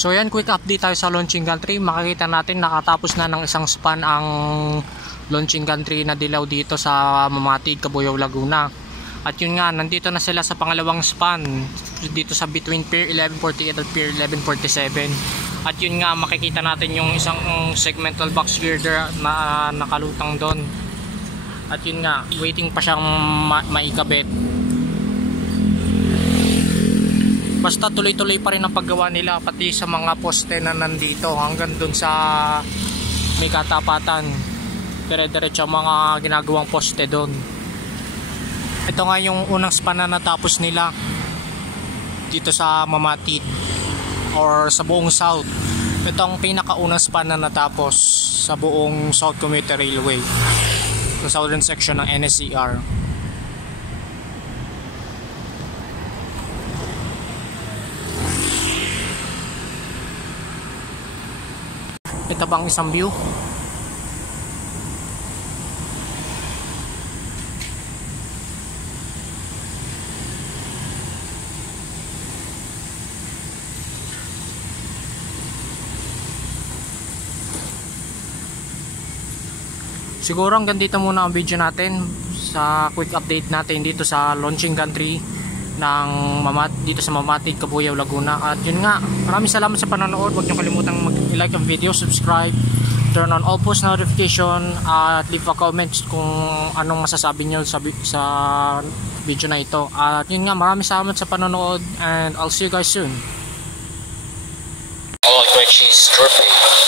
So yan, quick update tayo sa launching country. Makikita natin nakatapos na ng isang span ang launching country na dilaw dito sa Mamatig, Cabuyao, Laguna. At yun nga, nandito na sila sa pangalawang span dito sa between Pier 1148 at Pier 1147. At yun nga, makikita natin yung isang segmental box girder na nakalutang doon. At yun nga, waiting pa siyang maikabit. Basta tuloy-tuloy pa rin ang paggawa nila pati sa mga poste na nandito hanggang dun sa may katapatan. Dire-diretso ang mga ginagawang poste doon. Ito nga yung unang span na natapos nila dito sa Mamatig or sa buong South. Ito ang pinakaunang span na natapos sa buong South Commuter Railway, sa southern section ng NSCR. Ito bang isang view? Siguro hanggang dito muna ang video natin sa quick update natin dito sa launching country ng dito sa Mamatig, Cabuyao, Laguna. At yun nga, maraming salamat sa panonood. Huwag niyo kalimutang mag-like ang video, subscribe, turn on all post notification, at leave a comment kung anong masasabi niyo sa video na ito. At yun nga, maraming salamat sa panonood and I'll see you guys soon. I like when she's dripping.